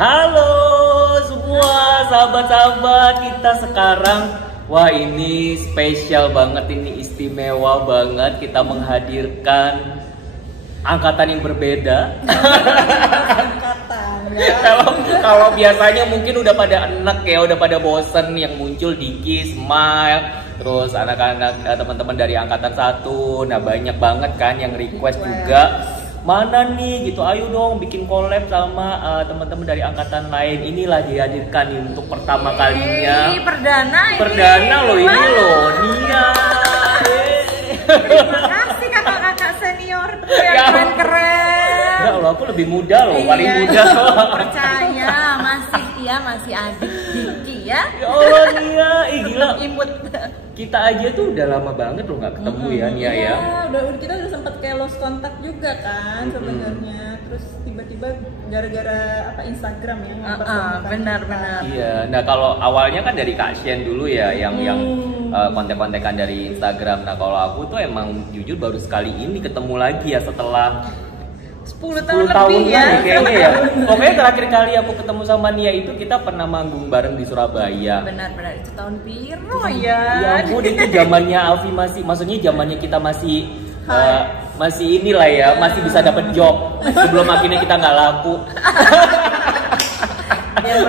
Halo semua sahabat-sahabat, kita sekarang wah ini spesial banget, ini istimewa banget, kita menghadirkan angkatan yang berbeda. Kalau biasanya mungkin udah pada enak ya, udah pada bosen yang muncul Diki, Smile, terus anak-anak teman-teman dari angkatan 1. Nah banyak banget kan yang request juga, mana nih gitu, ayo dong bikin collab sama teman-teman dari angkatan lain. Inilah dihadirkan nih untuk pertama kalinya. Perdana loh ini loh, Nia. Terima kasih kakak-kakak senior yang keren-keren. Ya Allah, aku lebih muda loh, paling muda. Percaya, masih adik Diki ya. Ya Allah Nia, gila. Imut. Kita aja tuh udah lama banget loh nggak ketemu ya Nia ya. Kita udah sempat kayak lost kontak juga kan sebenarnya. Terus tiba-tiba gara-gara Instagram ya. Benar. Iya. Nah kalau awalnya kan dari Kak Shen dulu ya yang kontek-kontekan dari Instagram. Nah kalau aku tuh emang jujur baru sekali ini ketemu lagi ya setelah 10 tahun lebih lebih ya. Kayaknya ya. Pokoknya terakhir kali aku ketemu sama Nia itu kita pernah manggung bareng di Surabaya. Benar, itu tahun piro ya. Ya ampun, itu zamannya Alfi maksudnya zamannya kita masih inilah ya, masih bisa dapat job sebelum akhirnya kita nggak laku.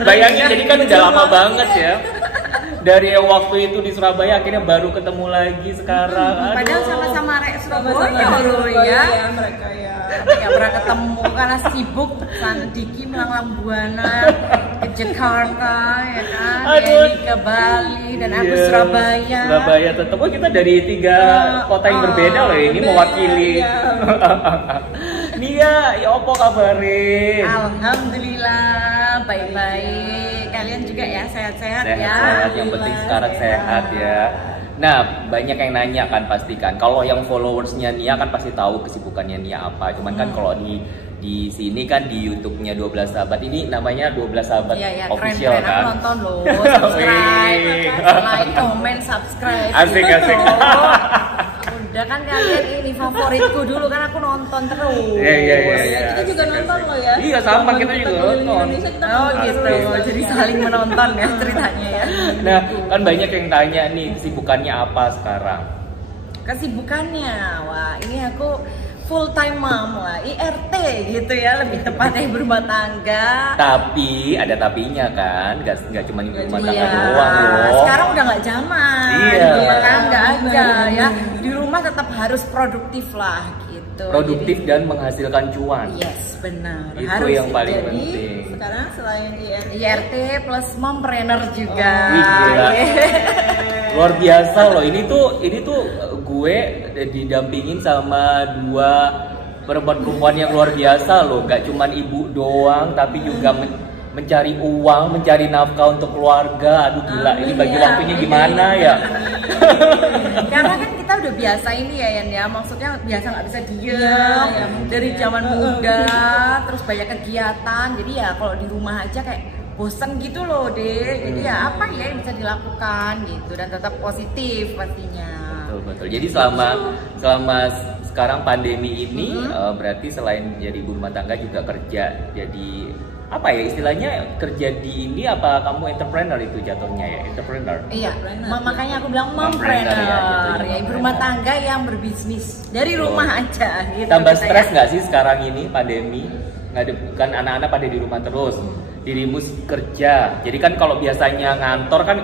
Bayangin, jadi kan udah lama banget ya. Dari waktu itu di Surabaya akhirnya baru ketemu lagi sekarang. Padahal sama-sama rek Surabaya loh ya. Mereka ya. Nggak pernah ketemu karena sibuk. Diki melanglang buana ke Jakarta ya kan, Denny ke Bali dan aku Surabaya. Tetap kita dari 3 kota yang berbeda loh ini mewakili. Nia, ya apa kabarin? Alhamdulillah baik-baik. Kalian juga ya sehat-sehat ya. Sehat, yang penting sekarang sehat ya. Nah, banyak yang nanya kan pastikan. Kalau yang followersnya Nia kan pasti tahu kesibukannya Nia apa. Cuman kan kalau di sini kan di YouTube-nya 12 Sahabat, ini namanya 12 Sahabat official keren. kan. Aku nonton loh, subscribe, like, komen, subscribe. Asik. Udah kan kalian ini favoritku dulu kan, aku nonton terus. Iya. Kita juga nonton loh ya. Iya sama, kita juga nonton. Oh gitu, jadi saling menonton ya ceritanya ya. Nah kan banyak yang tanya nih kesibukannya apa sekarang. Kesibukannya, wah ini aku full time mom lah, IRT gitu ya, lebih tepatnya ibu rumah tangga. Tapi ada tapinya kan, nggak cuma ibu rumah tangga doang loh. Sekarang udah nggak zaman, ibu rumah tangga aja ya. Di rumah tetap harus produktif lah gitu. Produktif dan menghasilkan cuan. Yes benar. Itu harus yang paling jadi, penting. Sekarang selain IRT plus mompreneur juga. Wih, gila. Luar biasa loh, ini tuh gue didampingin sama 2 perempuan yang luar biasa loh. Gak cuman ibu doang, tapi juga mencari uang, mencari nafkah untuk keluarga. Aduh gila, ini bagi waktunya gimana ya? Karena kan kita udah biasa ini ya Yan ya, maksudnya biasa nggak bisa diem dari zaman muda, terus banyak kegiatan. Jadi ya kalau di rumah aja kayak bosan gitu loh deh. Jadi ya apa ya yang bisa dilakukan gitu, dan tetap positif pastinya. Betul. Jadi selama sekarang pandemi ini berarti selain jadi ibu rumah tangga juga kerja. Jadi apa ya istilahnya, kerja di ini apa kamu entrepreneur itu jatuhnya ya, entrepreneur? Iya, makanya aku bilang mompreneur ya, ibu rumah tangga yang berbisnis dari rumah aja gitu. Tambah stres nggak sih sekarang ini pandemi? Nggak ada, kan anak-anak pada di rumah terus. dirimu kerja. Jadi kan kalau biasanya ngantor kan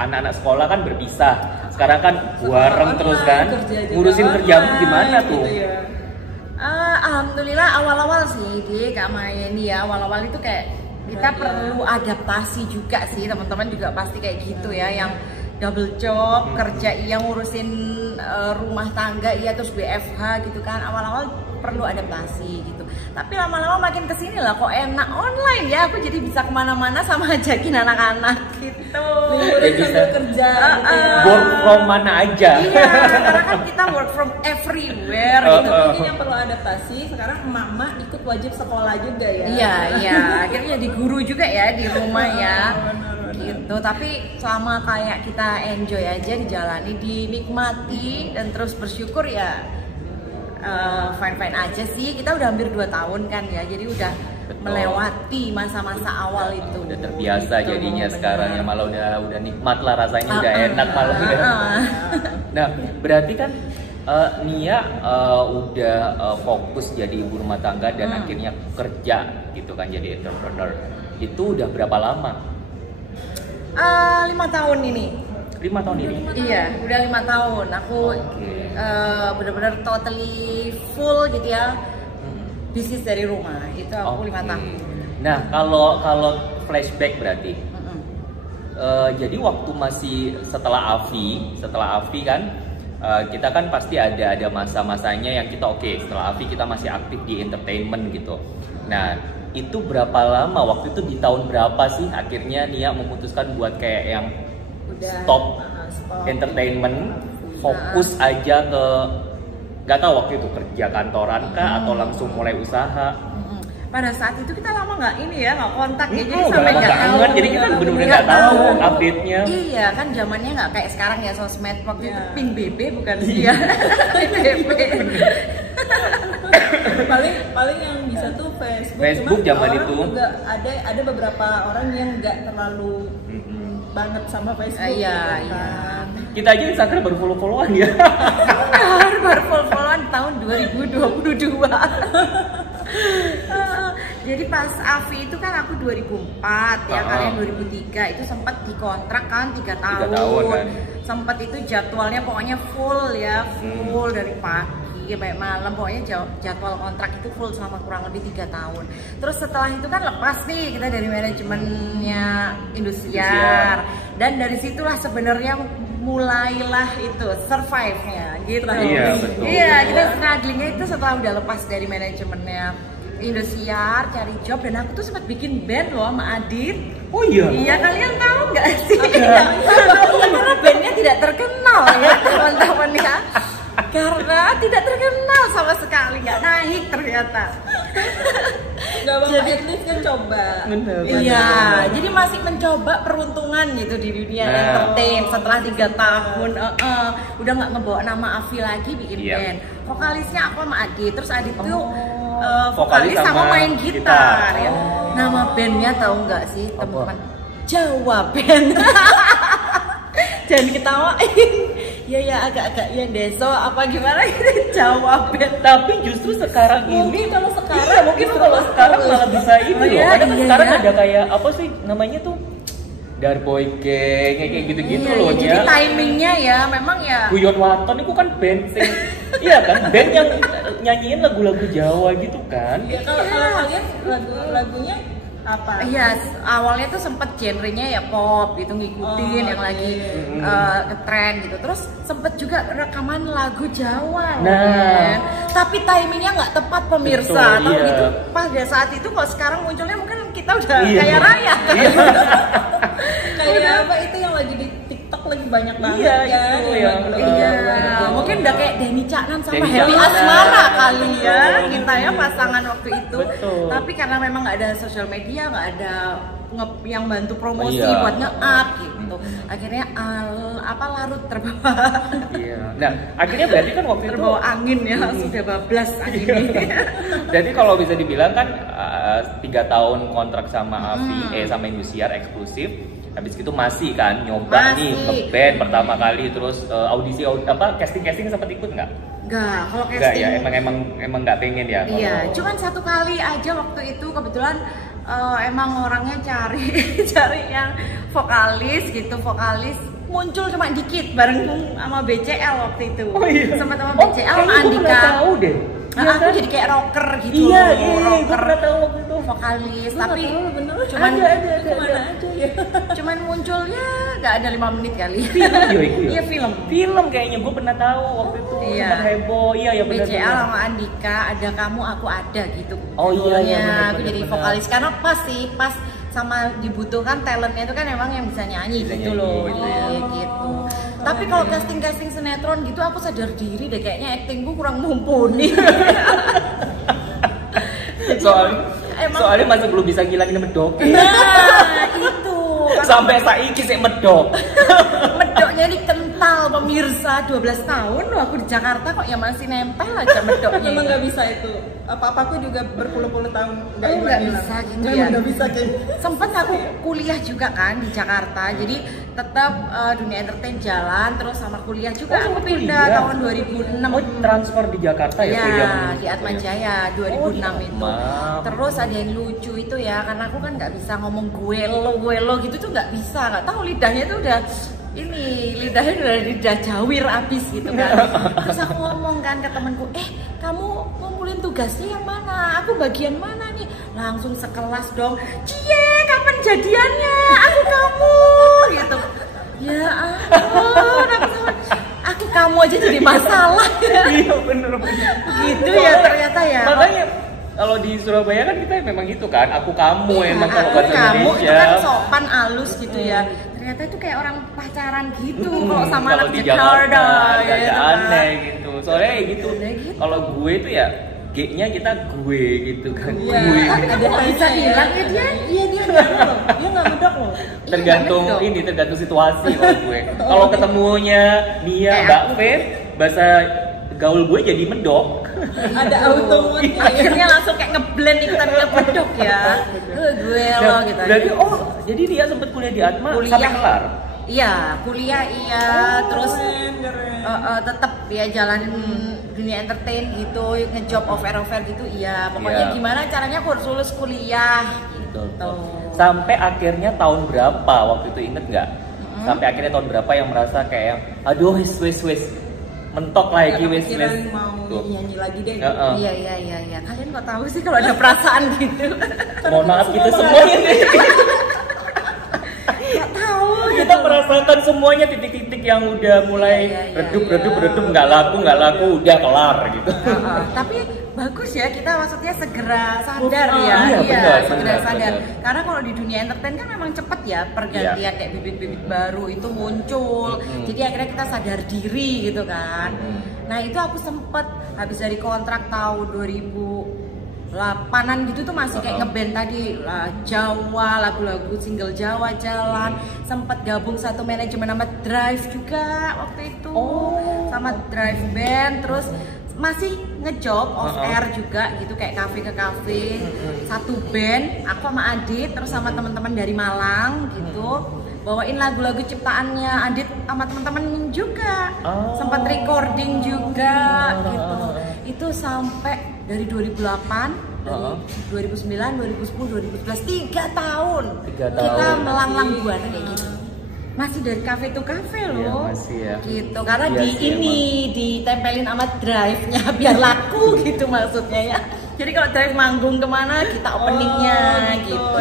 anak-anak sekolah kan berpisah. Sekarang kan bareng terus kan. Ngurusin kerjamu gimana tuh? Gitu ya. Alhamdulillah awal-awal sih Kak Maya ini ya, awal-awal itu kayak kita perlu adaptasi juga sih, teman-teman juga pasti kayak gitu ya, yang double job, kerja iya, ngurusin rumah tangga iya, terus WFH gitu kan, awal-awal perlu adaptasi gitu. Tapi lama-lama makin kesini lah kok enak online ya, aku jadi bisa kemana-mana sama ajakin anak-anak gitu. Liburan sambil kerja gitu ya. Work from mana aja. Iya, karena kan kita work from everywhere gitu. Mungkin yang perlu adaptasi sekarang emak-emak ikut wajib sekolah juga ya. Iya, iya, akhirnya jadi guru juga ya di rumah ya. Gitu, tapi selama kayak kita enjoy aja, dijalani, dinikmati dan terus bersyukur ya, fine-fine aja sih. Kita udah hampir 2 tahun kan ya, jadi udah melewati masa-masa awal itu. Udah terbiasa gitu, jadinya bener. sekarang ya, malah udah nikmat lah rasanya, udah enak malah udah. Nah, berarti kan Nia udah fokus jadi ibu rumah tangga dan akhirnya kerja gitu kan, jadi entrepreneur. Itu udah berapa lama? 5 tahun ini. 5 tahun ini? Iya, udah 5 tahun. Aku benar-benar totally full gitu ya, bisnis dari rumah. Itu aku 5 tahun. Nah, kalau flashback berarti, jadi waktu masih setelah Afi kan, kita kan pasti ada masa-masanya yang kita setelah Afi kita masih aktif di entertainment gitu. Nah, itu berapa lama, waktu itu di tahun berapa sih akhirnya Nia memutuskan buat kayak yang stop entertainment, fokus aja ke, nggak tahu waktu itu kerja kantoran kah atau langsung mulai usaha? Pada saat itu kita lama nggak kontak ya, jadi Udah sampai lama nggak banget, jadi kita bener-bener nggak tahu update-nya. Iya kan, zamannya nggak kayak sekarang ya, sosmed waktu itu ping BB bukan sih ya. Ping BB. paling yang bisa tuh Facebook cuman zaman orang itu juga ada beberapa orang yang nggak terlalu banget sama Facebook. Iya, gitu iya. kan. Kita aja Instagram baru follow-followan ya. baru follow-followan tahun 2022. Jadi pas Afi itu kan aku 2004 ya, kalian 2003, itu sempat dikontrak kan 3 tahun kan. Sempat itu jadwalnya pokoknya full ya, full dari pagi sampai malam, pokoknya jadwal kontrak itu full selama kurang lebih 3 tahun. Terus setelah itu kan lepas nih kita dari manajemennya Indosiar, dan dari situlah sebenarnya mulailah itu survive-nya gitu. Iya, betul. Iya, kita strugglingnya itu setelah udah lepas dari manajemennya Indosiar, cari job, dan aku tuh sempat bikin band loh sama Adit. Oh iya? Iya, kalian tahu nggak sih? Karena bandnya tidak terkenal ya teman-teman ya. Karena tidak terkenal sama sekali, nggak naik ternyata. Nggak apa-apa, at least kan coba. Iya, jadi masih mencoba peruntungan gitu di dunia entertain. Setelah 3 tahun, udah nggak ngebawa nama Afi lagi, bikin band. Vokalisnya aku sama Adit, terus Adit tuh vokalis sama main gitar. Ya. Nama bandnya tahu nggak sih teman-teman? Jawa Band. Jangan ketawain. Ya agak-agak ya deso apa gimana gitu, Jawa Band. Tapi justru sekarang Mungkin ini kalau sekarang, iya, mungkin kalau sekarang malah bisa ini loh. Iya, Karena kan iya, sekarang iya. ada kayak apa sih namanya tuh, Darboy Gang kayak gitu-gitu loh Jadi ya. timingnya ya memang ya. Guyon Waton itu kan band iya kan, band yang nyanyiin lagu-lagu Jawa gitu kan. Ya kalau kalian lagunya apa? Iya, awalnya tuh sempet genrenya ya pop gitu, ngikutin yang lagi ngetren gitu. Terus sempet juga rekaman lagu Jawa. Nah. Tapi timingnya nggak tepat pemirsa. Betul, Tahu iya. gitu. Pada saat itu kok sekarang munculnya mungkin kita udah Iya. kaya raya. Kayak apa itu yang lagi di TikTok lagi banyak banget Iya, kan? itu yang Mungkin udah kayak Denny Caknan sama Denny Happy Caknan. Asmara kali ya, Betul. kita ya pasangan waktu itu. Betul. Tapi karena memang nggak ada sosial media, nggak ada yang bantu promosi Iya. buat nge-up gitu. Akhirnya larut terbawa. Iya. Nah, akhirnya berarti kan waktu itu Terbawa angin ya, sudah bablas anginnya. jadi kalau bisa dibilang kan 3 tahun kontrak sama Afi, sama Indosiar eksklusif. Habis itu masih kan nyoba nih nge-band pertama kali, terus audisi casting sempat ikut nggak? Enggak, kalau Nggak casting ya, emang nggak pengen ya? Iya, cuman 1 kali aja waktu itu kebetulan emang orangnya cari cari yang vokalis gitu, vokalis muncul cuma dikit bareng sama BCL waktu itu. Oh iya. Sama BCL sama Kayaknya gue Andika. pernah tahu deh. Nah, aku jadi kayak rocker gitu. Iya, loh, gue rocker pernah tahu waktu itu. vokalis, Lu tapi nggak tahu, bener cuman ada kemana aja ya. cuman munculnya nggak ada 5 menit kali. Iya film. Film kayaknya gue pernah tahu waktu itu. Iya. Sempat heboh. Iya ya benar. BCL sama Andika, ada kamu aku ada gitu. Oh iya, iya, benar, aku jadi benar. vokalis karena pas sama dibutuhkan talentnya itu kan emang yang bisa nyanyi Bisa gitu nyanyi, loh. gitu Iya, ya. gitu. Tapi kalau casting sinetron gitu aku sadar diri deh kayaknya actingku kurang mumpuni. Soalnya masih belum bisa ngilangin medok. Nah, itu. Sampai saiki sih medok. Medoknya ini kental pemirsa, 12 tahun loh aku di Jakarta kok ya masih nempel aja medoknya. Emang nggak bisa itu. Apa-apaku juga berpuluh-puluh tahun Oh, nggak bisa gitu ya. Nggak bisa kayak. Sempet aku kuliah juga kan di Jakarta, jadi tetap dunia entertain jalan terus sama kuliah juga. Oh, Aku sama pindah kuliah? tahun 2006. Oh, transfer di Jakarta ya? Ya, kuliah? di Atmajaya 2006 itu. Maaf. Terus ada yang lucu itu ya, karena aku kan nggak bisa ngomong gue lo gitu tuh nggak bisa, nggak tahu lidahnya tuh udah lidahnya udah lidah jawir abis gitu kan. Terus aku ngomong kan ke temanku, kamu ngumpulin tugasnya yang mana? Aku bagian mana nih? Langsung sekelas dong. Cie, kapan jadiannya? Aku kamu gitu. Ya ampun, aku kamu aja jadi masalah. Iya bener. Gitu ya ternyata ya. Makanya kalau di Surabaya kan kita memang gitu kan, aku kamu emang kalau Aku bahasa kamu Indonesia. itu kan sopan halus gitu ya. Ternyata itu kayak orang pacaran gitu kalau sama Kalau anak di Jakarta Jakarta gitu agak kan. aneh gitu. Soalnya kayak gitu. Kayak gitu. Kalau gue itu ya G-nya kita gue gitu kan. Iya. Gue. Tapi kamu kok bisa bilang ya dia? Iya dia nggak loh. Dia nggak medok loh. Tergantung Iya, betul. tergantung situasi kalau gue. Kalau ketemunya Nia, Kayak Mbak aku. Fe, bahasa gaul gue jadi medok. Ada auto-nya. Akhirnya langsung kayak ngeblend ikutannya bedok ya. Gue lo gitu. Berarti jadi dia sempat kuliah di Atma Kuliah. sampai kelar. Iya, kuliah iya, terus Keren. tetap ya jalanin dunia entertain gitu, ngejob offer gitu iya. Pokoknya Iya. gimana caranya aku harus lulus kuliah gitu. Sampai akhirnya tahun berapa waktu itu inget nggak? Sampai akhirnya tahun berapa yang merasa kayak aduh wis mentok lagi wis. Kepikiran mau Tuh. nyanyi lagi deh. Heeh. Iya. Kalian kok tahu sih kalau ada perasaan gitu? Mohon maaf kita semuanya nih. Gak tahu. Kita merasakan semuanya titik-titik yang udah mulai Iya, redup nggak laku udah kelar gitu. Tapi bagus ya kita maksudnya segera sadar Oh, ya. iya, benar, segera benar, sadar. benar. Karena kalau di dunia entertain kan memang cepet ya pergantian kayak bibit-bibit baru itu muncul. Jadi akhirnya kita sadar diri gitu kan. Nah itu aku sempet habis dari kontrak tahun 2008an gitu tuh masih kayak ngeband tadi lah Jawa, lagu-lagu single Jawa jalan. Sempet gabung satu manajemen sama Drive juga waktu itu. Sama Drive Band terus masih ngejob off air juga gitu kayak kafe ke kafe. Satu band aku sama Adit terus sama teman-teman dari Malang gitu. Bawain lagu-lagu ciptaannya Adit sama teman-teman juga. Sempat recording juga gitu. Itu sampai dari 2008 dari 2009, 2010, 2011 3 tahun. 3 tahun. Kita melanglang buana kayak gitu. Masih dari kafe to kafe loh. Iya, masih ya. Gitu. Karena Iya di sih, ini ditempelin sama drive-nya biar laku gitu maksudnya ya. Jadi kalau drive manggung kemana kita openingnya gitu.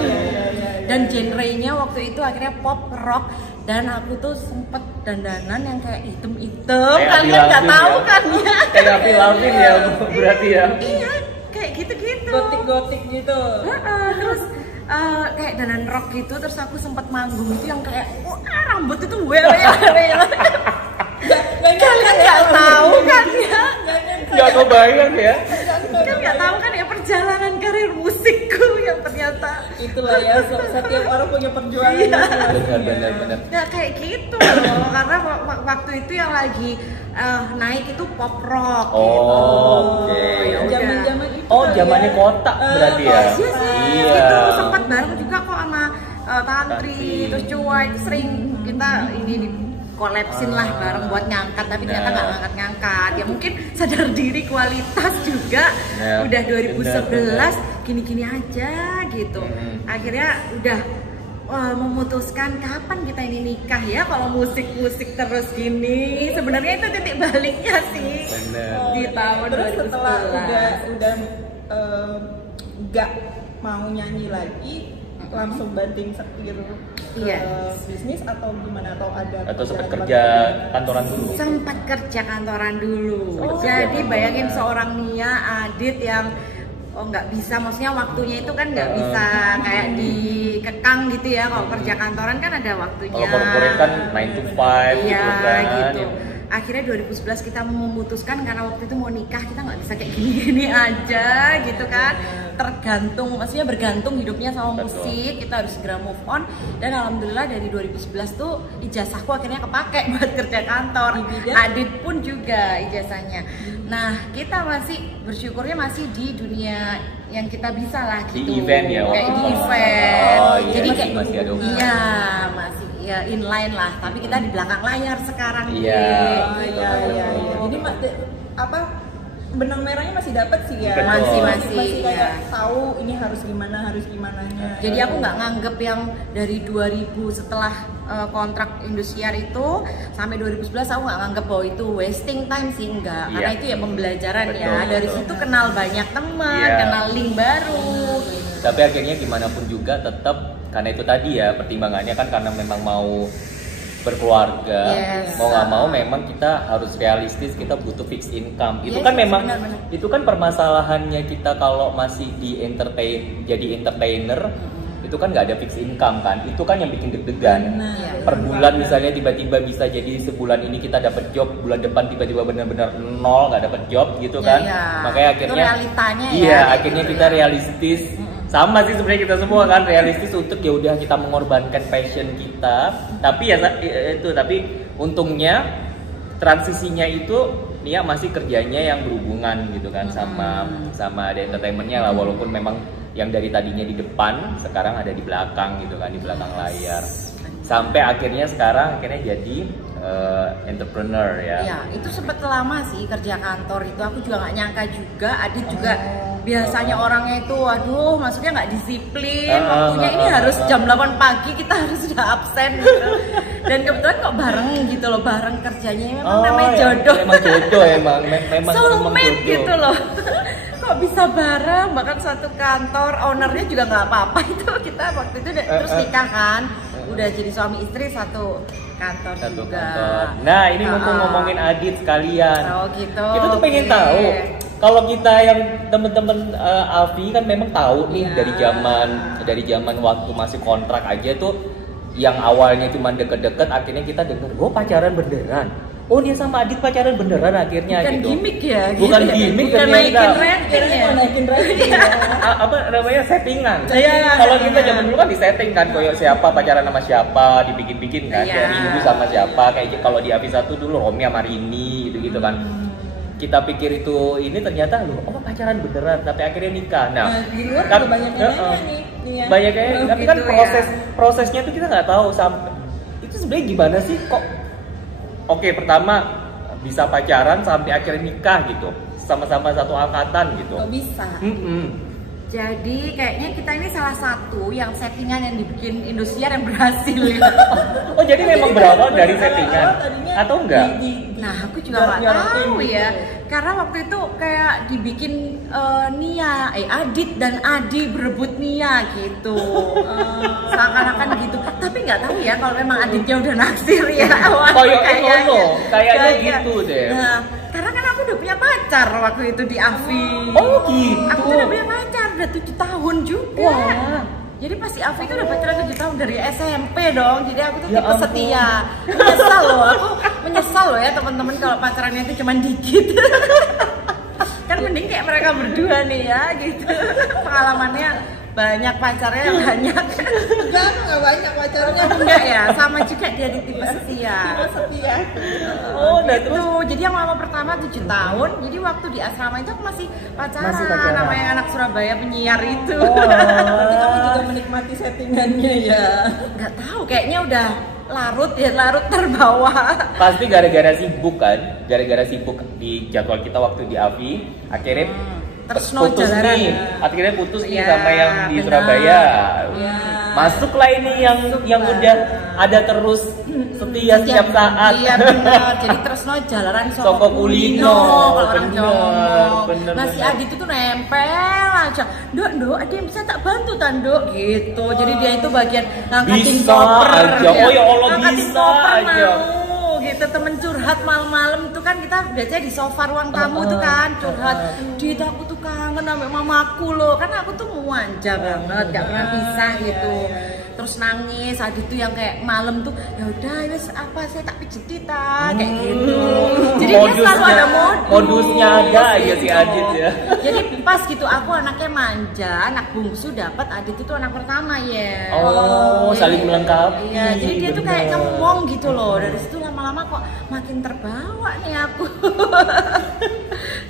Dan genre-nya waktu itu akhirnya pop rock dan aku tuh sempet dandanan yang kayak item-item. Kayak Kalian nggak Avril tahu Lavigne kan ya? Kayak Avril Lavigne ya berarti ya. Iya, kayak gitu-gitu. Gotik-gotik gitu. Terus kayak dandan rock gitu, terus aku sempet manggung itu yang kayak rambut itu wel. Kalian nggak tahu kan ya? Nggak kebayang ya. Kan nggak tahu kan ya perjalanan karir musikku yang ternyata Itulah ya, setiap orang punya perjuangan. Benar. ya kayak gitu loh. Karena waktu itu yang lagi naik itu pop rock gitu. Oke. Ya udah. Zaman-zaman itu. Oh, kali zamannya ya. kotak berarti ya. Iya sih, Iya. itu sempat bareng juga kok sama Tantri, Tantri. terus Cuai, sering kita ini kolapsin lah bareng buat ngangkat, tapi ternyata nggak ngangkat-ngangkat. Ya mungkin sadar diri kualitas juga. Ya, Udah 2011 gini-gini aja gitu. Akhirnya udah memutuskan kapan kita ini nikah ya, kalau musik-musik terus gini. Sebenarnya itu titik baliknya sih. Bener. Di tahun Terus 2011. setelah udah nggak mau nyanyi lagi, langsung banting setir ke Iya. bisnis atau gimana, atau ada Atau sempat pekerjaan kerja lain? kantoran dulu? Sempat kerja kantoran dulu. Sempat kerja Jadi kantoran. bayangin seorang Nia Adit yang nggak bisa, maksudnya waktunya itu kan nggak bisa kayak dikekang gitu ya. Kalau kerja kantoran kan ada waktunya. Kalau corporate kan 9 to 5 Iya gitu kan. gitu. Akhirnya 2011 kita memutuskan karena waktu itu mau nikah, kita nggak bisa kayak gini-gini aja gitu kan. Tergantung, maksudnya bergantung hidupnya sama Betul. musik, kita harus segera move on. Dan alhamdulillah dari 2011 tuh ijazahku akhirnya kepake buat kerja kantor. Di bidang? Adit pun juga ijazahnya. Nah kita masih bersyukurnya masih di dunia yang kita bisa lah Di gitu. event ya, kayak waktu di itu. event. Oh, iya, Jadi masih- kayak masih ada hubungan. iya masih ya inline lah. Tapi kita di belakang layar sekarang. Iya. Oh, Gitu. iya, iya, iya. Jadi apa, benang merahnya masih dapat sih ya. Betul. Masih, kayak iya. tahu ini harus gimananya. Jadi aku nggak nganggep yang dari 2000 setelah kontrak Indosiar itu sampai 2011 aku nggak nganggep bahwa itu wasting time sih, enggak. Karena Iya. itu ya pembelajaran ya. Betul, Dari betul. situ kenal banyak teman, Iya. kenal link baru. Tapi akhirnya gimana pun juga tetap, karena itu tadi ya pertimbangannya kan karena memang mau berkeluarga, Yes. mau nggak mau memang kita harus realistis, kita butuh fixed income. Itu Yes, kan memang benar-benar. itu kan permasalahannya kita kalau masih di jadi entertainer, itu kan nggak ada fixed income kan, itu kan yang bikin deg-degan. Iya. Per bulan misalnya tiba-tiba bisa jadi sebulan ini kita dapat job, bulan depan tiba-tiba benar-benar nol nggak dapat job gitu kan. Iya. Makanya Itu akhirnya realitanya ya, iya, kayak akhirnya gitu kita ya. realistis. Sama sih sebenarnya kita semua kan realistis untuk ya udah kita mengorbankan passion kita. Tapi ya tapi untungnya transisinya itu Nia masih kerjanya yang berhubungan gitu kan sama ada entertainmentnya lah, walaupun memang yang dari tadinya di depan sekarang ada di belakang gitu kan, di belakang layar. Sampai akhirnya sekarang jadi entrepreneur ya. Ya, itu sempat lama sih kerja kantor itu. Aku juga nggak nyangka juga. Adit juga biasanya orangnya itu, aduh, maksudnya nggak disiplin. Waktunya ini harus jam 8 pagi kita harus sudah absen gitu. Dan kebetulan kok bareng gitu loh, bareng kerjanya memang namanya jodoh. Memang jodoh emang, memang Soulmate jodoh. gitu loh. Kok bisa bareng, bahkan satu kantor, ownernya juga nggak apa-apa itu. Kita waktu itu terus nikah kan, udah jadi suami istri satu kantor Satu juga. kantor. Nah ini mumpung ngomongin Adit sekalian, Oh gitu. kita tuh pengen Oke. tahu kalau kita yang temen-temen Avi kan memang tahu nih Iya. dari zaman waktu masih kontrak aja tuh, yang awalnya cuma deket-deket, akhirnya kita denger, oh pacaran beneran. Oh dia sama Adit pacaran beneran akhirnya Bukan gitu. gimmick ya? Bukan gitu. gimmick, Bukan ternyata. naikin rating Kirain ya? mau naikin rating ya. Apa namanya, settingan. Iya, Kalau kita settingan. zaman dulu kan disetting kan, kayak siapa pacaran sama siapa, dibikin-bikin kan, Iya. kayak Rindu sama siapa, kayak kalau di Avi 1 dulu Romi sama Rini gitu kan. Kita pikir itu ini, ternyata oh pacaran beneran, tapi akhirnya nikah. Nah, di luar juga banyak yang nanya nih ya. Banyak yang, Oh, tapi kan gitu ya. prosesnya tuh kita nggak tahu sampai itu sebenarnya gimana sih kok. Oke, pertama bisa pacaran sampai akhirnya nikah gitu, sama-sama satu angkatan gitu. Kok bisa? Jadi kayaknya kita ini salah satu yang settingan yang dibikin Indosiar yang berhasil ya. Oh jadi memang berawal dari settingan Tadinya atau enggak? Nah aku juga nggak tahu gitu. ya. Karena waktu itu kayak dibikin Nia, Adit dan Adi berebut Nia gitu. Seakan-akan gitu. Tapi nggak tahu ya kalau memang Aditnya udah naksir ya awalnya Kayaknya gitu deh. Nah, karena kan aku udah punya pacar waktu itu di Avi. Oh gitu. Aku tuh udah punya pacar, udah 7 tahun juga. Wah. Jadi pas di Avi itu udah pacaran 7 tahun dari SMP dong. Jadi aku tuh Ya tipe ampun. setia. Menyesal loh, aku menyesal loh ya teman-teman kalau pacarannya itu cuma dikit. Kan mending kayak mereka berdua nih ya gitu. Pengalamannya banyak, pacarnya banyak. Enggak banyak pacarnya. Enggak ya, sama juga dia di tipe setia. Setia. Oh, nah Gitu. terus Jadi yang lama pertama 7 tahun. Jadi waktu di asrama itu aku masih pacaran, Masih pacaran. namanya anak Surabaya penyiar itu. Berarti kamu juga menikmati settingannya ya. Nggak tahu, kayaknya udah larut terbawa. pasti gara-gara sibuk kan, gara-gara sibuk di jadwal kita waktu di Avi, akhirnya putus jalanan. nih, akhirnya putus nih Iya, sama yang di benar. Surabaya. Iya. Masuklah ini yang udah ada terus setia setiap saat. Iya benar. Jadi terus jalanan Soko kulino. kalau orang Jawa ngomong. Bener, Nah si bener. Adit itu nempel aja. Dok, ada yang bisa tak bantu Tanduk gitu. Jadi dia itu bagian ngangkatin Bisa koper. aja. Oh ya Allah, ngangkatin bisa koper aja. mau gitu. Temen curhat malam-malam itu kan kita biasanya di sofa ruang tamu tuh kan curhat. Dit aku tuh kangen sama mamaku loh. Kan aku tuh manja banget, gak pernah pisah gitu. Terus nangis, Adit tuh yang kayak malam tuh ya udah wes apa saya tak pijetin kayak gitu. Jadi dia selalu ada modusnya ada ya si gitu. Adit ya. Jadi pas gitu aku anaknya manja, anak bungsu dapat, Adit itu anak pertama ya. Oh, saling melengkapi. Iya, jadi dia tuh kayak Bener. ngomong gitu loh. Dari situ lama-lama kok makin terbawa nih aku.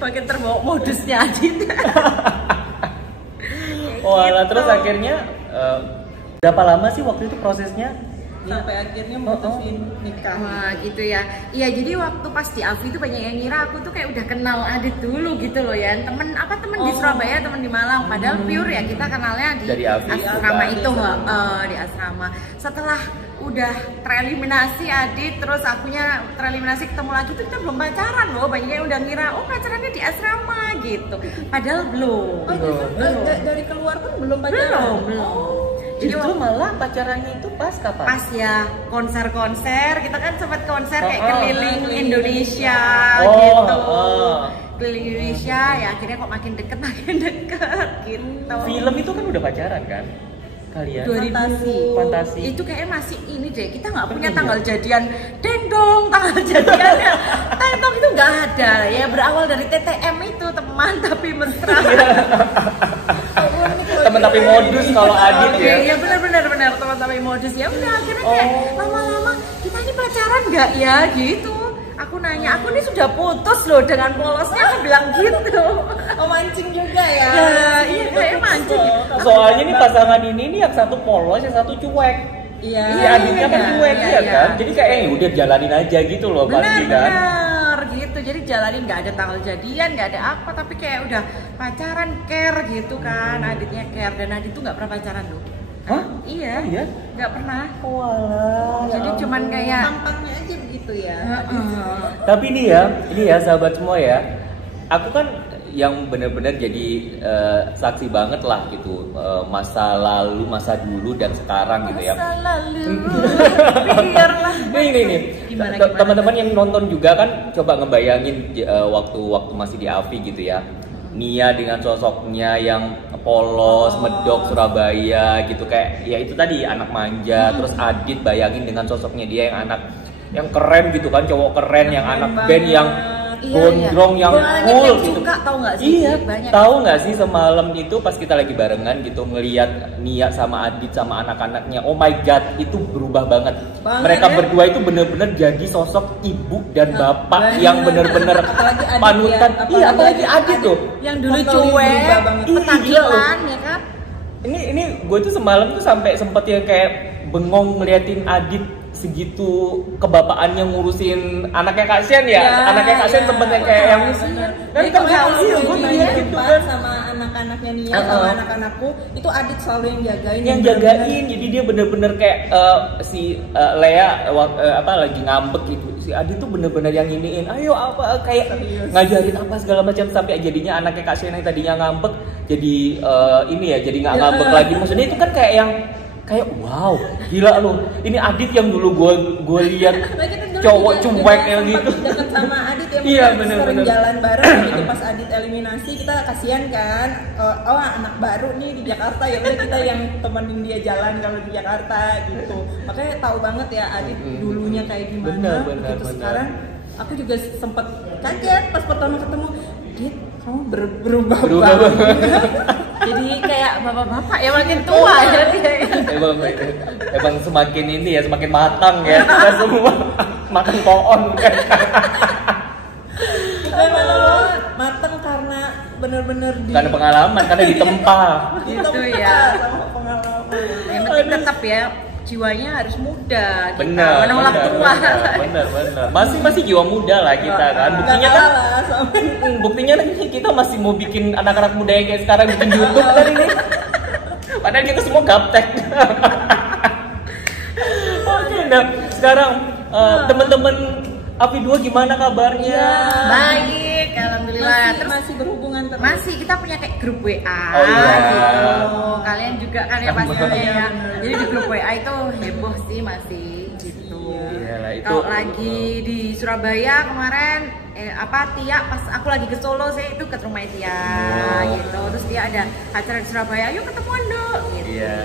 Makin terbawa modusnya Adit. Oh, alah, Gitu. terus akhirnya berapa lama sih waktu itu prosesnya? Sampai akhirnya mutusin nikah. Wah gitu ya. Iya jadi waktu pas di Avi itu banyak yang ngira aku tuh kayak udah kenal Adit dulu gitu loh ya. Temen di Surabaya, temen di Malang. Padahal pure ya kita kenalnya di Dari Avi. asrama Iya, itu di asrama. Setelah udah tereliminasi Adit, terus akunya tereliminasi ketemu lagi tuh kita belum pacaran loh. Banyak yang udah ngira oh pacarannya di asrama gitu. Padahal belum. Oh, justru dari keluar pun belum pacaran. Belum. Justru Jadi malah pacarannya itu pas kapan? pas ya konser-konser kita kan sempat konser kayak keliling keliling Indonesia Oh, gitu oh. keliling Indonesia ya akhirnya kok makin deket gitu. Film itu kan udah pacaran kan? Kalian? 2000 Fantasi. itu kayaknya masih ini deh kita nggak punya Iya. tanggal jadian dendong tanggal jadiannya dendong itu nggak ada ya berawal dari TTM itu teman tapi mesra. Temen tapi modus kalau Adit ya. Iya benar teman tapi modus ya udah akhirnya kayak lama-lama kita ini pacaran nggak ya gitu. Aku nanya, aku ini sudah putus loh dengan polosnya, aku bilang gitu. Oh, mancing juga ya. Ya, iya kayak mancing. Soalnya nih pasangan ini nih yang satu polos, yang satu cuek. Iya. Si Aditnya kan cuek iya, ya iya. kan. Jadi kayak udah jalanin aja gitu loh pasti kan. Benar gitu. Jadi jalanin nggak ada tanggal jadian, nggak ada apa, tapi kayak udah pacaran care gitu kan. Aditnya care dan Adit tuh nggak pernah pacaran loh. Hah? Iya. Oh, iya? Nggak pernah. Walah. Jadi cuman kayak Tampangnya aja begitu ya. Tapi ini ya sahabat semua ya. Aku kan yang benar-benar jadi saksi banget lah gitu masa lalu, masa dulu dan sekarang gitu ya. masa lalu biarlah. Ini Gimana? teman-teman yang nonton juga kan coba ngebayangin waktu masih di Avi gitu ya. Nia dengan sosoknya yang polos, medok Surabaya gitu kayak ya itu tadi anak manja. Terus Adit bayangin dengan sosoknya dia yang anak yang keren gitu kan, cowok keren yang anak band yang gondrong yang banyak cool yang gitu. suka tau nggak sih? Iya, Banyak. tahu nggak sih semalam itu pas kita lagi barengan gitu ngelihat Nia sama Adit sama anak-anaknya. Oh my god, itu berubah banget. Banget, Mereka ya? berdua itu bener-bener jadi sosok ibu dan bapak Bener. yang bener-bener Apalagi Adit panutan. ya, Iya, apalagi Adit tuh. Yang dulu Kontrolnya cuek, berubah banget. petakilan ya kan? Ini gue tuh semalam tuh sampai sempet yang kayak bengong ngeliatin Adit segitu kebapaannya ngurusin anaknya Kak Sian ya. Anaknya Kak Sian sempet yang kayak yang Jadi kan kalau sih gue gue ngeliat gitu kan. sama anak-anaknya Nia sama anak-anakku itu Adit selalu yang jagain. Yang jagain, jadi dia bener-bener kayak si Lea lagi ngambek gitu. Si Adit tuh bener-bener yang iniin, ayo apa kayak ngajarin apa segala macam sampai jadinya anaknya Kak Sian yang tadinya ngambek jadi ini ya jadi nggak ngambek lagi. Maksudnya itu kan kayak yang kayak wow gila loh, ini Adit yang dulu gue lihat cowok cuek yang gitu. Deket sama Adit yang Iya, sering bener-bener. jalan bareng gitu pas Adit eliminasi kita kasihan kan. Oh anak baru nih di Jakarta ya udah kita yang temenin dia jalan kalau di Jakarta gitu. Makanya tahu banget ya Adit dulunya kayak gimana. Bener. Sekarang aku juga sempet kaget pas pertama ketemu. Dit, kamu berubah banget. Jadi kayak bapak-bapak ya makin tua ya dia. Emang semakin ini ya semakin matang ya kita semua makan pohon kan. Bukan malah mateng karena bener-bener Karena pengalaman, karena ditempa. Gitu ya. sama pengalaman. Yang penting tetap ya jiwanya harus muda, kita Bener, menolak tua. bener. Masih jiwa muda lah kita kan. Buktinya kan, buktinya kita masih mau bikin anak-anak muda yang kayak sekarang bikin YouTube kan ini. Padahal kita semua gaptek. Oke, nah sekarang teman-teman Avi 2 gimana kabarnya? Baik, alhamdulillah. Terus masih berhubungan terus. masih kita punya kayak grup WA Oh, iya. gitu. Kalian juga kan ya pasti Iya, ya. bener. Jadi di grup WA itu heboh sih masih gitu. Iyalah, itu Kalau lagi di Surabaya kemarin Tia pas aku lagi ke Solo sih itu ke rumah Tia gitu. Terus dia ada acara di Surabaya, yuk ketemuan dong gitu. Iya,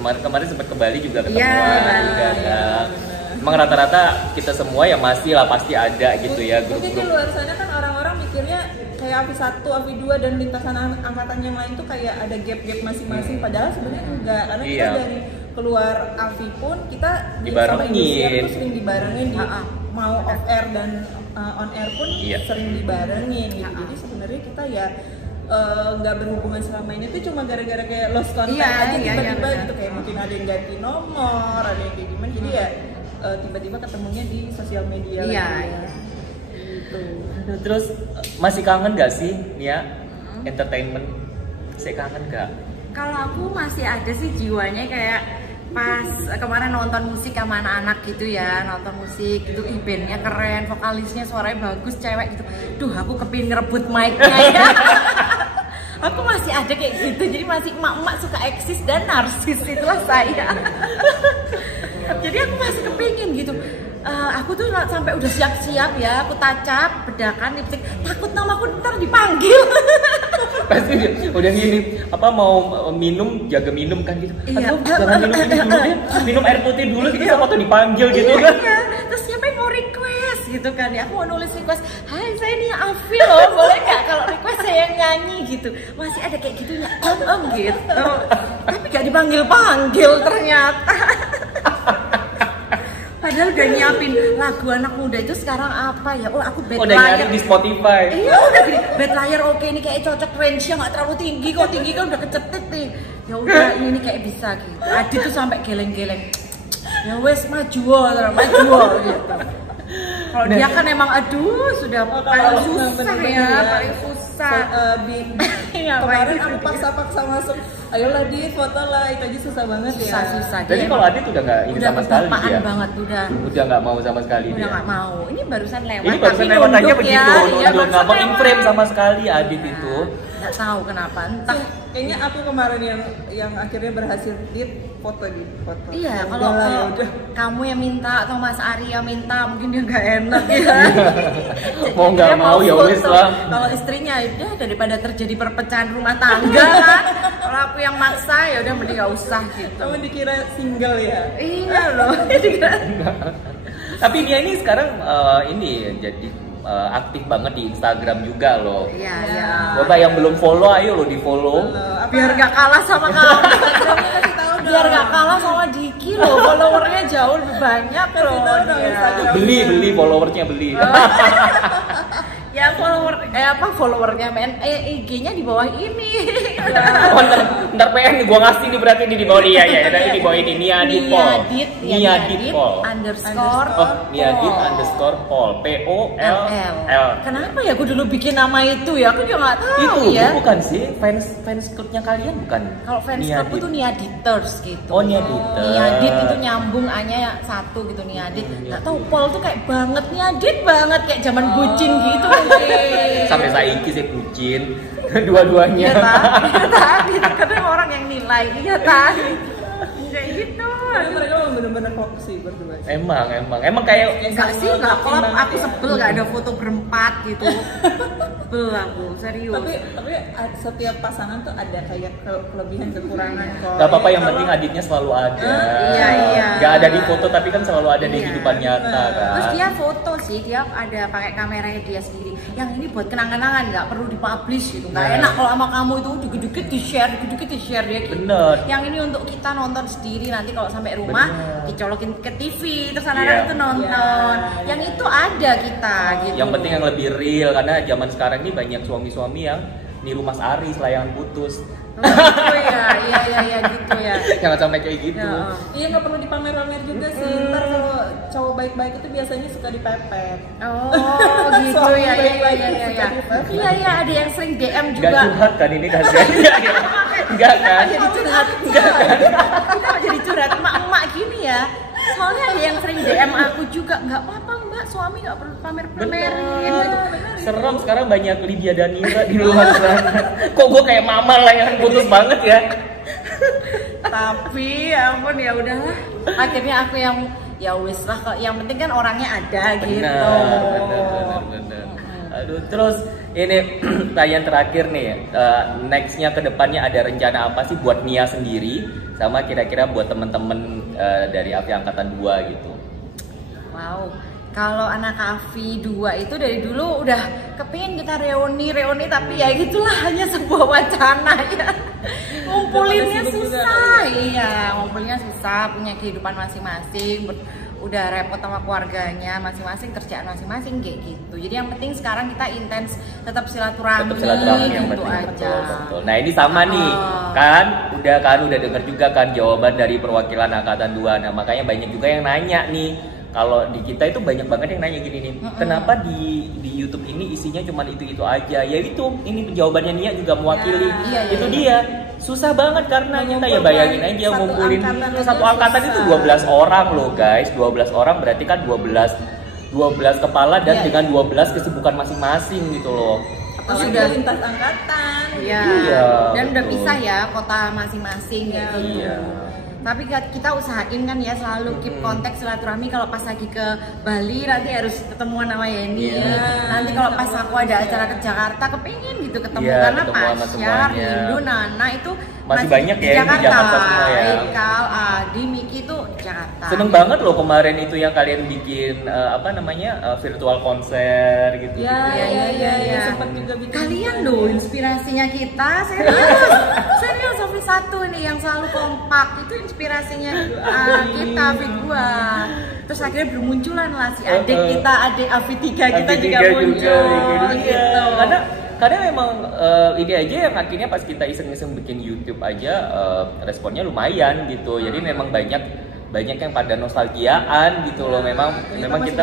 kemarin sempat ke Bali juga ketemuan Iya, juga Bali. kan. Emang rata-rata kita semua ya masih lah pasti ada gitu ya Mungkin di grup-grup. luar sana kan orang-orang mikirnya kayak Avi 1, Avi 2 dan lintasan angkatan yang lain tuh kayak ada gap-gap masing-masing, padahal sebenarnya enggak, karena kita Iya. dari keluar Avi pun kita Dibarengin. sama Indosiar tuh sering dibarengin di Ha-ha. mau off air dan on air pun Iya. sering dibarengin gitu. Ha-ha. Jadi sebenarnya kita ya nggak berhubungan selama ini tuh cuma gara-gara kayak lost contact Iya, aja iya, tiba-tiba iya, gitu, kayak mungkin ada yang ganti nomor, ada yang kayak gimana, jadi ya tiba-tiba ketemunya di sosial media Iya, lagi. iya. Gitu. Terus masih kangen gak sih Nia entertainment? Saya kangen gak? Kalau aku masih ada sih jiwanya kayak pas kemarin nonton musik sama anak-anak gitu ya, nonton musik gitu, bandnya keren, vokalisnya suaranya bagus, cewek gitu. Duh, aku kepingin ngerebut mic-nya ya. Aku masih ada kayak gitu, jadi masih emak-emak suka eksis dan narsis, itulah saya. Jadi aku masih kepingin gitu. Aku tuh sampai udah siap-siap ya, aku tacap, bedakan, lipstick, takut namaku ntar dipanggil. Pasti udah gini, apa mau minum, jaga minum kan gitu. Iya. Aduh, jangan minum ini dulu deh. Minum air putih dulu gitu sama tuh dipanggil gitu kan. Iya, terus siapa yang mau request gitu kan ya, aku mau nulis request, hai saya ini Avi loh, boleh nggak kalau request saya yang nyanyi gitu. Masih ada kayak gitunya, gitu. Tapi gak dipanggil-panggil ternyata. Padahal udah nyiapin lagu anak muda itu sekarang apa ya, oh aku bad Udah nyari liar. di Spotify. Iya udah gini, bad liar oke ini kayak cocok, range-nya nggak terlalu tinggi, kok tinggi kan udah kecetit nih. Ya udah ini kayak bisa gitu. Adit tuh sampai geleng-geleng. Ya wes maju gitu. Kalau dia kan emang aduh sudah paling susah ya, paling susah. Iya, Kemarin paling aku paksa-paksa masuk, ayolah di foto lah, itu aja susah banget ya. susah. Jadi kalau Adit udah nggak ini udah sama sekali kebapaan dia. banget udah Nggak mau sama sekali udah dia. nggak mau. Ini barusan lewat. Ini barusan tapi lewat aja nunduk begitu, ya. Iya, nunduk barusan nggak mau in frame lewat. sama sekali Adit itu. Nggak tahu kenapa, entah. Kayaknya aku kemarin yang akhirnya berhasil foto di foto. Iya, Ya kalau udahlah, ya udah. kamu yang minta atau Mas Arya minta, mungkin dia nggak enak ya. Mau nggak Dia mau ya foto. wes lah. Kalau istrinya ya daripada terjadi perpecahan rumah tangga kan. Kalau aku yang maksa ya udah mending nggak usah gitu. Kamu dikira single ya? Iya loh. Tapi dia ini sekarang ini jadi aktif banget di Instagram juga loh. Iya, iya. Bapak yang belum follow, ayo lo di follow. Biar gak kalah sama kamu. Kasih tahu dong. Biar gak kalah sama Diki loh, followernya jauh lebih banyak loh tahu dong dia. Instagram. Beli followernya beli. Ya followernya men, IG-nya di bawah ini. Oh, ntar PN nih gua ngasih nih berarti di bawah dia ya. Nanti di bawah ini Nia Dit Pol. Nia Dit Pol. Underscore Oh, Nia Dit underscore Pol. POLL. Kenapa ya aku dulu bikin nama itu ya? Aku juga nggak tahu Itu ya. bukan sih fans clubnya kalian bukan? Kalau fans Nia club Dit. itu Niaditers gitu. Oh, Niaditers. Niadit itu nyambung A-nya satu gitu Niadit. Nggak tahu Pol tuh kayak banget Niadit banget kayak zaman bucin gitu. Sampai saiki sih bucin dua-duanya. Iya tadi kadang orang yang nilai iya tadi kayak gitu. Karena mereka memang benar-benar fokus sih berdua. Emang kayak Enggak sih, enggak kolab, aku sebel gak ada foto berempat gitu. Sebel aku, serius. Tapi setiap pasangan tuh ada kayak kelebihan kekurangan kok. gak apa-apa, Ya, yang penting adiknya selalu ada. Iya. Gak ada di foto tapi kan selalu ada di Iya. kehidupan nyata kan. Terus dia foto sih, dia ada pakai kameranya dia sendiri. Yang ini buat kenang-kenangan, nggak perlu dipublish gitu. Nggak Nah. enak kalau sama kamu itu dikit-dikit di-share dia gitu. Bener. Yang ini untuk kita nonton sendiri, nanti kalau sampai rumah Bener. dicolokin ke TV, terus Iya. anak-anak itu nonton. Iya. Yang itu ada kita gitu. Yang penting yang lebih real, karena zaman sekarang ini banyak suami-suami yang niru Mas Aris layangan putus. Oh iya, iya gitu ya. Jangan sampai kayak gitu. Ya. Iya, nggak perlu dipamer-pamer juga sih. Ntar kalau cowok baik-baik itu biasanya suka dipepet. Oh gitu Suami ya, baik-baik iya, itu iya, suka iya. dipepet. Iya, iya, ada yang sering DM Gak juga. curhat kan ini kasihan. Enggak kan? Jadi curhat. Kita jadi curhat emak-emak gini ya. Soalnya ada yang sering DM aku juga, nggak apa-apa mbak, suami nggak perlu pamer-pamerin. Gitu. Serem sekarang banyak Lydia Danira di luar sana. Kok gue kayak mama layangan putus banget ya? Tapi ya ampun, ya udahlah. Akhirnya aku yang ya wis lah, kok yang penting kan orangnya ada gitu. Bener. Aduh, terus ini tanya terakhir nih, nextnya ke depannya ada rencana apa sih buat Nia sendiri, sama kira-kira buat temen-temen dari Afi Angkatan 2 gitu? Wow, kalau anak Afi 2 itu dari dulu udah kepingin kita reuni, tapi ya gitulah, hanya sebuah wacana ya. Ngumpulinnya susah, iya, ngumpulinnya susah, punya kehidupan masing-masing, udah repot sama keluarganya masing-masing, kerjaan masing-masing kayak gitu. Jadi yang penting sekarang kita intens tetap silaturahmi yang gitu penting, aja. betul. Nah ini sama nih, kan udah dengar juga kan jawaban dari perwakilan Angkatan 2. Nah makanya banyak juga yang nanya nih, kalau di kita itu banyak banget yang nanya gini nih, kenapa di YouTube ini isinya cuma itu aja? Ya itu, ini jawabannya Nia juga mewakili. Itu dia. Susah banget karena kita ya bayangin aja ngumpulin satu angkatan itu 12 orang loh guys. 12 orang berarti kan 12 kepala dan dengan 12 kesibukan masing-masing gitu loh. Sudah lintas angkatan. Iya. Dan udah pisah ya kota masing-masing ya. Iya. Tapi kita usahain kan ya selalu keep kontak silaturahmi. Kalau pas lagi ke Bali nanti harus ketemuan sama Yeni. Nanti kalau pas aku ada acara ke Jakarta kepingin gitu ketemu karena Pasya, Rindu, Nana itu masih banyak ya di Jakarta semua ya. Ikal, Adi, Miki itu Jakarta. Seneng banget loh kemarin itu yang kalian bikin virtual konser gitu. Iya. Sempat juga bikin. Kalian loh inspirasinya kita, serius Afi 1 nih yang selalu kompak, itu inspirasinya kita Afi 2. Terus akhirnya bermunculan lah si adik kita, adik Afi 3 kita juga muncul gitu. Karena memang ini aja yang akhirnya pas kita iseng-iseng bikin YouTube aja responnya lumayan gitu. Jadi memang banyak yang pada nostalgiaan gitu loh. Memang kita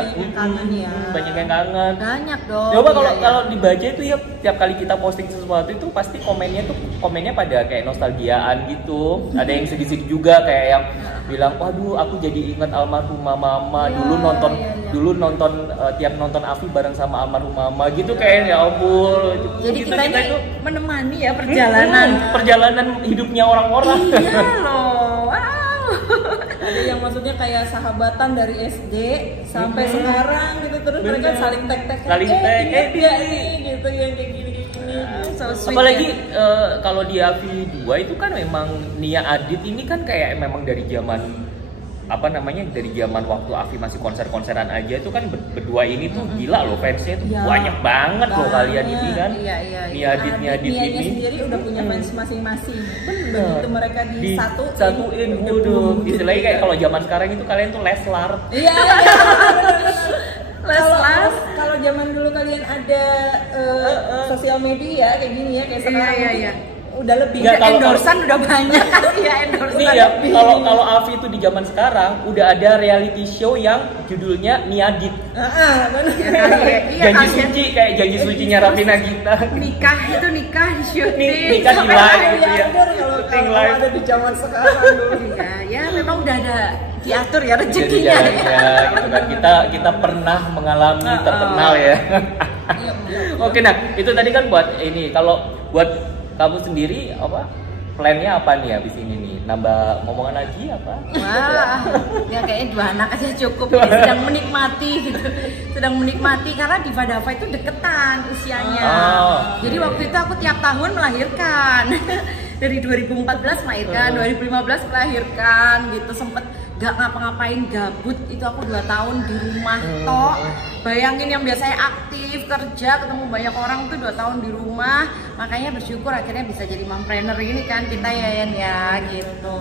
banyak yang kangen. Banyak dong. Coba kalau dibaca itu ya tiap kali kita posting sesuatu itu pasti komennya pada kayak nostalgiaan gitu. Ada yang sedih-sedih juga kayak yang bilang, waduh aku jadi ingat almarhumah mama, dulu nonton tiap nonton Afi bareng sama almarhumah mama gitu, kayak ya ampun. Jadi gitu, kita ini itu menemani ya perjalanan hidupnya orang-orang. Iya loh. Ada yang maksudnya kayak sahabatan dari SD sampai sekarang gitu, terus mereka saling tag gitu yang kayak gini. So sweet, apalagi kalau di Afi 2 itu kan memang Nia Adit ini kan kayak memang dari zaman dari zaman waktu Afi masih konser-konseran aja itu kan berdua ini tuh gila loh, fansnya tuh banyak banget loh kalian ini kan. Nia Adit ini sendiri udah punya fans masing-masing. Begitu mereka disatuin waduh. Istilahnya kayak kalau zaman sekarang itu kalian tuh Leslar. Iya. Kalau zaman dulu kalian ada sosial media kayak gini ya, kayak sekarang udah lebih. Endorsan udah banyak ya, endorsan. Iya, kalau Afi itu di zaman sekarang udah ada reality show yang judulnya Niadit. Janji suci, kayak janji sucinya Raffi Nagita. Nikah di syuting. Nikah di live gitu ya. Kalau ada di zaman sekarang dulu. Ya memang udah ada diatur ya rezekinya. Gitu kan. Kita pernah mengalami terkenal ya. Oke, nah itu tadi kan buat ini. Kalau buat kamu sendiri plannya apa nih habis ini nih? Nambah ngomongan lagi apa? Wah, ya kayaknya 2 anak aja cukup. Sedang menikmati karena Diva Dava itu deketan usianya. Jadi waktu itu aku tiap tahun melahirkan. Dari 2014 melahirkan, 2015 melahirkan gitu, sempet gak ngapa-ngapain, gabut. Itu aku 2 tahun di rumah toh. Bayangin yang biasanya aktif kerja ketemu banyak orang tuh 2 tahun di rumah. Makanya bersyukur akhirnya bisa jadi mompreneur ini kan kita ya gitu.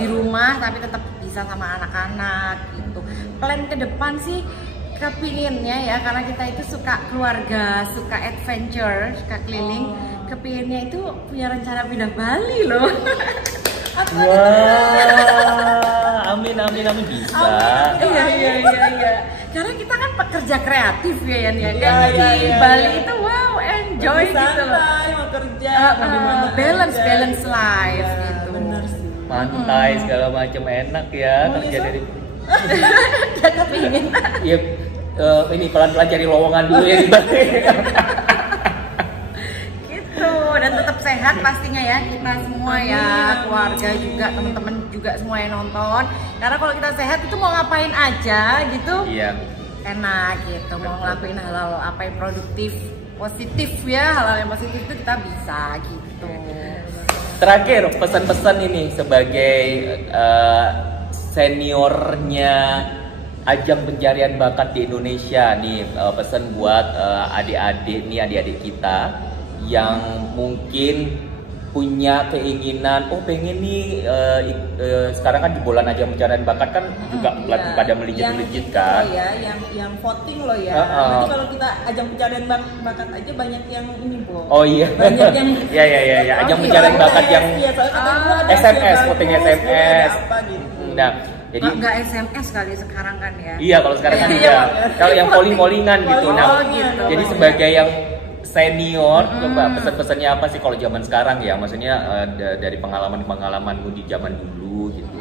Di rumah tapi tetap bisa sama anak-anak gitu. Plan ke depan sih kepinginnya ya, karena kita itu suka keluarga, suka adventure, suka keliling. kepinginnya itu punya rencana pindah Bali loh. Wah, amin bisa. Iya. Karena kita kan pekerja kreatif ya Yan ya. Dan di Bali itu wow enjoy gitu loh. Mau kerja, balance life gitu. Bener sih. Mantai segala macam enak ya kerja dari. Dia kepingin. Iya, ini pelan-pelan cari lowongan dulu ya di Bali. Gitu, dan tetap sehat pastinya ya kita semua ya, keluarga juga, teman-teman juga semua yang nonton. Karena kalau kita sehat itu mau ngapain aja gitu, Iya. enak gitu. Mau ngelakuin hal-hal apa yang produktif, positif ya, hal-hal yang positif itu kita bisa gitu. Terakhir pesan-pesan ini sebagai seniornya ajang pencarian bakat di Indonesia nih, pesan buat adik-adik kita yang mungkin punya keinginan, pengen nih sekarang kan di bulan ajang pencarian bakat kan juga pada melejit-melejit kan. Yang voting loh ya. Nanti kalau kita ajang pencarian bakat aja banyak yang ini, Bu. Oh iya. Banyak yang ya, ajang pencarian bakat yang SMS, voting SMS. Nah, jadi nggak SMS kali sekarang kan ya? Iya, kalau sekarang kan iya. Kalau yang polling-pollingan gitu. Nah, gitu. jadi sebagai yang senior, coba pesan-pesannya apa sih kalau zaman sekarang ya? Maksudnya dari pengalamanmu di zaman dulu gitu.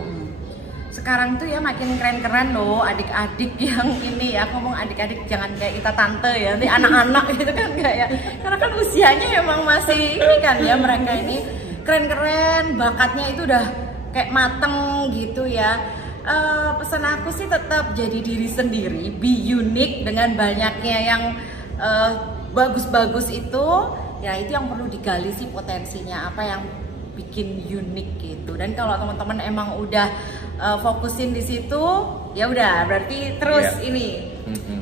Sekarang tuh ya makin keren-keren loh adik-adik yang ini ya, ngomong adik-adik jangan kayak kita tante ya, nanti anak-anak gitu kan enggak ya. Karena kan usianya emang masih ini kan ya, mereka ini keren-keren, bakatnya itu udah kayak mateng gitu ya. Pesan aku sih tetap jadi diri sendiri, be unique dengan banyaknya yang bagus-bagus itu, ya itu yang perlu digali sih potensinya apa yang bikin unik gitu. Dan kalau teman-teman emang udah fokusin di situ, ya udah berarti terus ini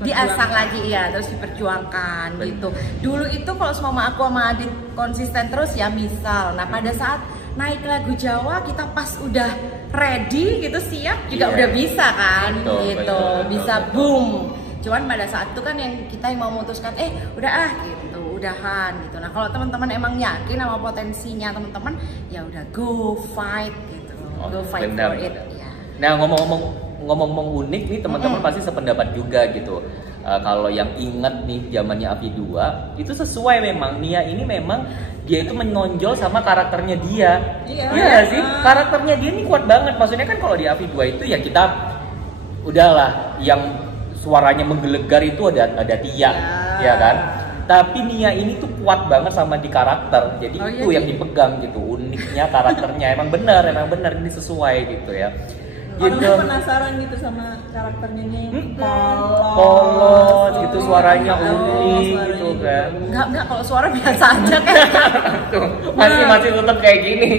diasah lagi ya, terus diperjuangkan gitu. Dulu itu kalau sama aku sama Adit konsisten terus ya misal, nah pada saat naik lagu Jawa kita pas udah ready gitu siap juga udah bisa kan betul, bisa boom. Cuman pada saat itu kan yang kita yang mau memutuskan udah gitu, udahan gitu. Nah kalau teman-teman emang yakin sama potensinya teman-teman ya udah go fight gitu, go fight for it ya. Nah ngomong-ngomong unik nih teman-teman pasti sependapat juga gitu. Kalau yang inget nih zamannya Avi 2 itu sesuai memang Nia ini memang dia itu menonjol sama karakternya dia. Iya sih, karakternya dia ini kuat banget. Maksudnya kan kalau di Avi 2 itu ya kita udahlah yang suaranya menggelegar itu ada Tia, ya kan? Tapi Nia ini tuh kuat banget sama di karakter. Jadi itu yang dipegang gitu, uniknya karakternya. emang benar ini sesuai gitu ya. Gitu. Orang penasaran gitu sama karakternya nih, polos gitu, suaranya unik gitu kan. Enggak, kalau suara biasa aja kan. masih tetap kayak gini.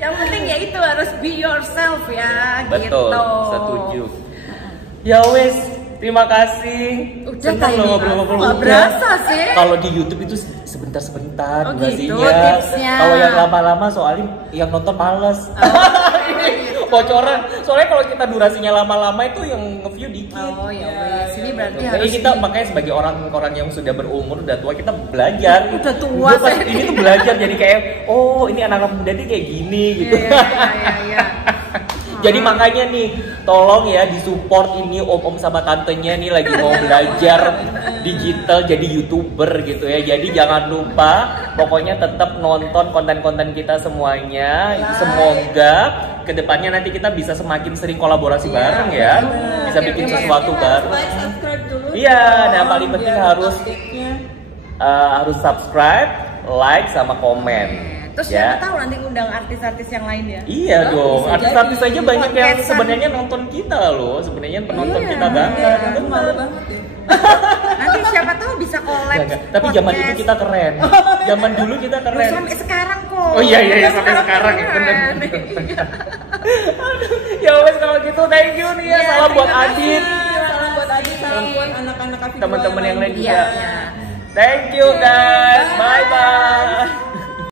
Yang penting ya itu harus be yourself ya. Betul, gitu. Setuju. Ya wes, terima kasih. Udah ngobrol-ngobrol. Nggak berasa sih. Kalau di YouTube itu sebentar-sebentar gitu, durasinya. tipsnya. Kalau yang lama-lama soalnya yang nonton males. Bocoran. Soalnya kalau kita durasinya lama-lama itu yang nge-view dikit. Oh ya wes, ini berarti Jadi harus kita makanya sebagai orang-orang yang sudah berumur, udah tua, kita belajar. Udah tua pas ini tuh belajar jadi kayak ini anak-anak muda nih kayak gini gitu. Iya. Jadi makanya nih, tolong ya disupport ini om-om sama tantenya nih lagi mau belajar digital jadi YouTuber gitu ya. Jadi jangan lupa, pokoknya tetap nonton konten-konten kita semuanya. Semoga kedepannya nanti kita bisa semakin sering kolaborasi bareng ya. Bisa bikin sesuatu baru. Subscribe dulu. Iya, nah paling penting harus subscribe, like sama komen. Terus siapa tahu nanti ngundang artis-artis yang lain ya? Iya dong, artis-artis aja banyak yang sebenarnya nonton kita loh, sebenarnya penonton kita banget. Malu banget ya. Nanti siapa tahu bisa collab. Tapi zaman itu kita keren, zaman dulu kita keren. Sampai sekarang kok. Oh iya sampai sekarang ya benar. Ya wes kalau gitu, thank you nih ya, salam buat Adit. Salam buat Adit, salam buat anak-anak teman-teman yang lain juga. Thank you guys, bye bye.